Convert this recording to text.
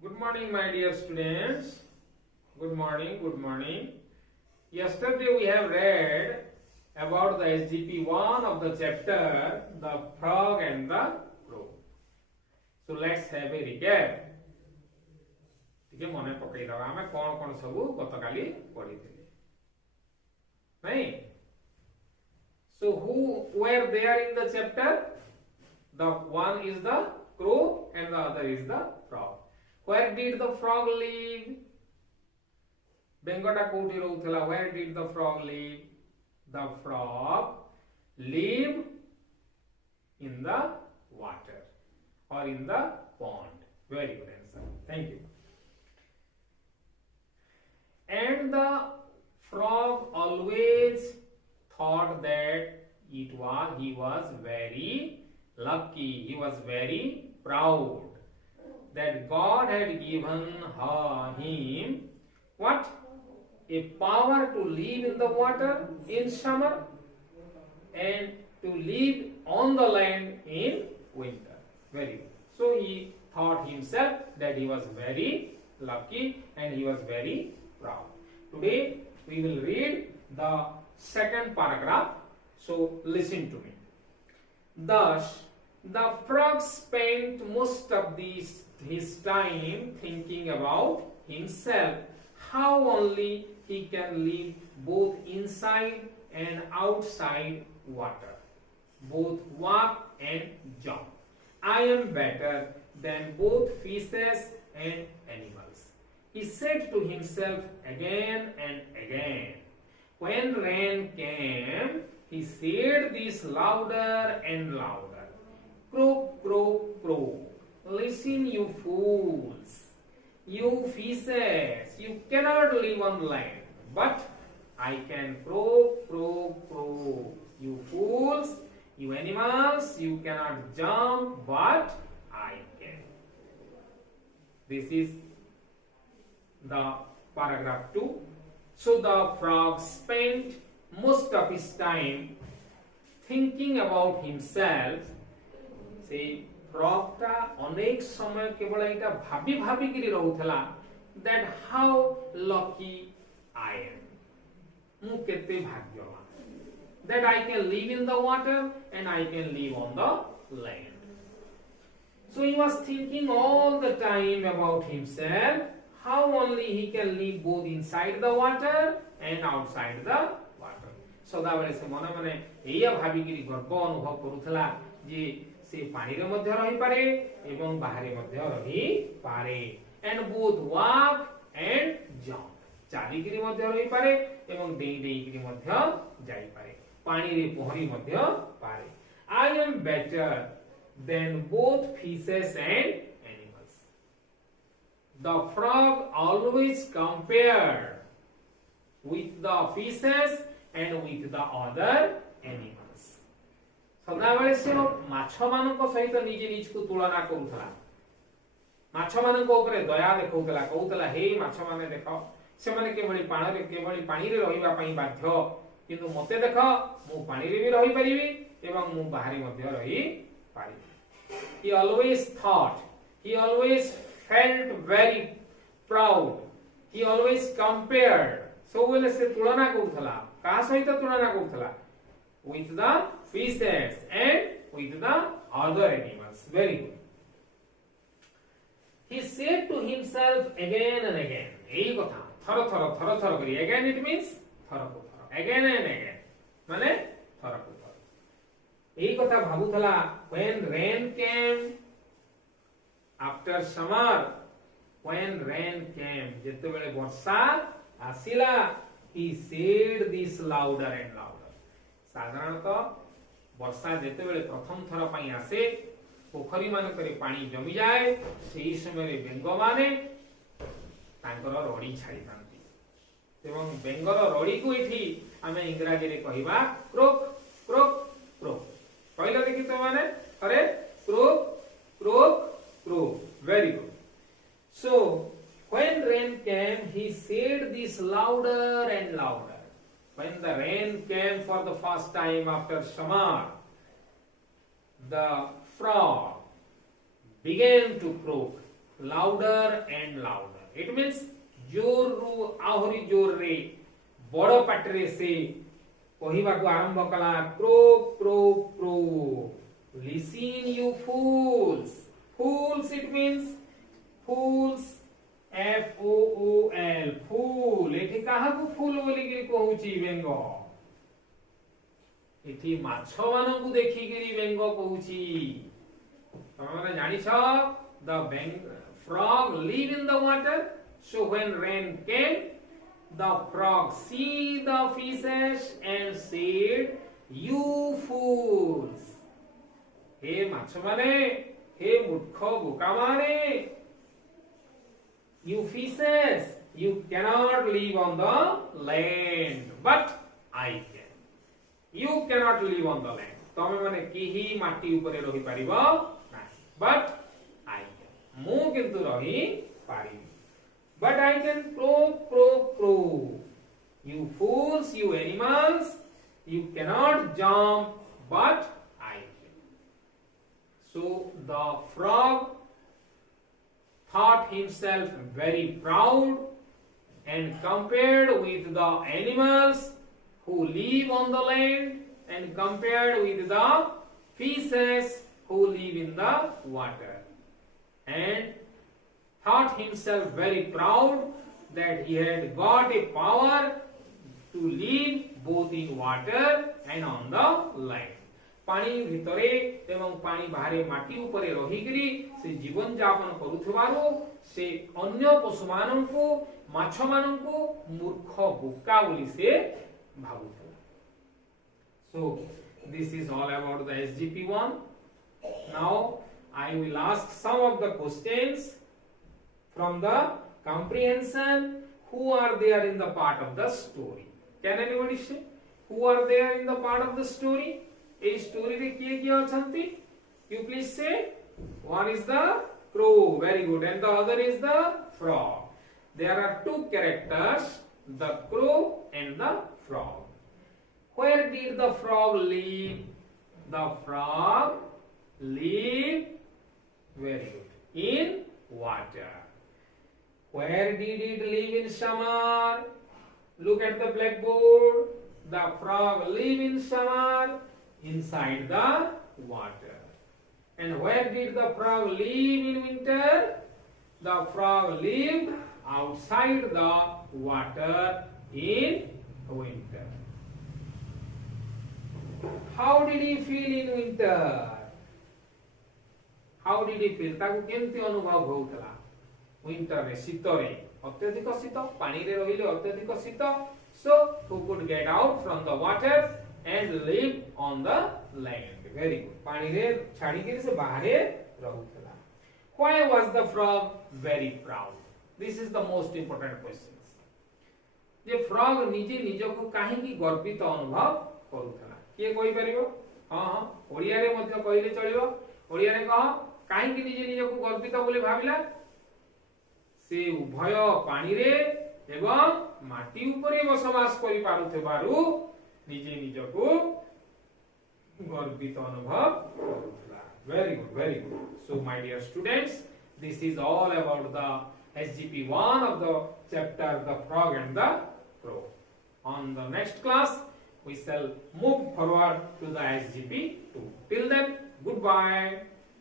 Good morning, my dear students. Good morning, good morning. Yesterday we have read about the SGP 1 of the chapter, the frog and the crow. So let's have a recap. ठीक है मने पकई दबा हमें कौन सब गतकाली पढ़ी थिले नहीं. So who were there in the chapter? The one is the crow and the other is the frog. Where did the frog live? Bengota kouti rohuthila. Where did the frog live? The frog lived in the water or in the pond. Very good answer. Thank you. And the frog always thought that he was very lucky. He was very proud that God had given him what? A power to live in the water in summer and to live on the land in winter. Very good. So he thought himself that he was very lucky and he was very proud. Today we will read the second paragraph. So listen to me. Thus, the frog spent most of his time thinking about himself, how only he can live both inside and outside water, both walk and jump. I am better than both fishes and animals, he said to himself again and again. When rain came, he said this louder and louder. Croak, croak, croak. Listen, you fools. You fishes, you cannot live on land, but I can croak, croak, croak. You fools, you animals, you cannot jump, but I can. This is the paragraph 2. So the frog spent most of his time thinking about himself. Say, frog ta अनेक समय केवल एटा भाबी भाबी करी रहउथला that how lucky I am. मु केते भाग्यवान that I can live in the water and I can live on the land. So he was thinking all the time about himself, how only he can live both inside the water and outside the water. सदाबेले से मने मने एया भाबी करी गर्व अनुभव करूथला जे से पानी रे मध्य रही पारे एवं बाहरे मध्य रही पारे and both walk and jump चाली गिरी मध्य रही पारे एवं डेई डेई गिरी मध्य जाई पारे पानी रे पहरी मध्य पारे. I am better than both fishes and animals. The frog always compared with the fishes and with the other animals. सदाबेले से माछ मानक सहित निजे निज को तुलना करूथला. माछ मानक ऊपर दया देखौतला कहउतला हे माछ माने देखो से माने केवली पानी रे रहिबा पई बाध्य किंतु मते देखो मु पानी रे भी रही परिबी एवं मु बाहरी मध्य रही पारिबी. He always thought, he always felt very proud, he always compared. So बोले से तुलना करूथला का सहित तुलना करूथला with the fishes and with the other animals. Very good. He said to himself again and again. यही कथा थर थर करी. Again it means थर को थर. Again and again माने थर को थर. यही कथा भाबुथला when rain came after summer. When rain came जेतेबेले Varsha आसिला he said this louder and louder. साधारणतः वर्षा जेतेबेले प्रथम थर पई आसे पोखरी मानकरे पानी जमी जाए सेही समय बेंग माने तांकर रडी छाड़ी थांती एवं बेंगर रडी को एठी आमे इंग्रजी रे कहिबा क्रोक क्रोक क्रोक. कहला देखि तो माने अरे crook crook crook. Very good. So when rain came he said this louder and louder. When the rain came for the first time after summer, the frog began to croak louder and louder. It means जोर रु आहुरी जोर रे बड़ पाटरे से कहिबा को आरंभ कला crow crow crow. Listen you fools. Fools it means fools, FOOL, फूल. एठी काहा को फूल बोली गिरी कहूची बेंग. एठी माछ मानकु देखि गिरी बेंग कहूची. तमने जानि छ the frog live in the water. So when rain came, the frog see the fishes and said, "You fools." हे माछ माने, हे मूर्ख बोका माने. You fishes, you cannot live on the land, but I can. You cannot live on the land. तमे माने केही माटी उपरे रही परिबो नाही, but I can. मु किंतु रही पारिबी. But I can crow, crow, crow. You fools, you animals, you cannot jump, but I can. So the frog thought himself very proud and compared with the animals who live on the land and compared with the fishes who live in the water, and thought himself very proud that he had got a power to live both in water and on the land. पानी भितरे एवं पानी बाहरे माटी उपरे रहिकरी से जीवन यापन करुथबारो से अन्य पशु माननकु माछ माननकु मूर्ख बोका बोली से भाबुथला. So this is all about the SGP1. Now I will ask some of the questions from the comprehension. Who are there in the part of the story? Can anybody say who are there in the part of the story? A story रे किए किए अछंती? You please say. One is the crow, very good, and the other is the frog. There are two characters, the crow and the frog. Where did the frog live? The frog lived, very good, in water. Where did it live in summer? Look at the blackboard. The frog live in summer inside the water. And where did the frog live in winter? The frog lived outside the water in winter. How did he feel in winter? How did he feel? ताकू केमती अनुभव होउतला winter रे शीत रे अत्यधिक शीत पानी रे रहिले अत्यधिक शीत. So who could get out from the water and live on the land? Very good. पानी रे छाड़ी के से बाहरे रहुतला. Why was the frog very proud? This is the most important question. J frog निजे निजको काहे की गर्वित अनुभव करूथला के कोइ परिबो? हां हां ओडिया रे मध्य कहिले चलिबो. ओडिया रे कह काहे की निजे निजको गर्वित बोली भाबिला? से उभय पानी रे एवं माटी उपरे बसवास करि पारुथबारु निजे निजको गर्वित अनुभव करुथला. Very good, very good. So my dear students, this is all about the SGP1 of the chapter The Frog and the Crow. On the next class we shall move forward to the SGP2. Till then, goodbye.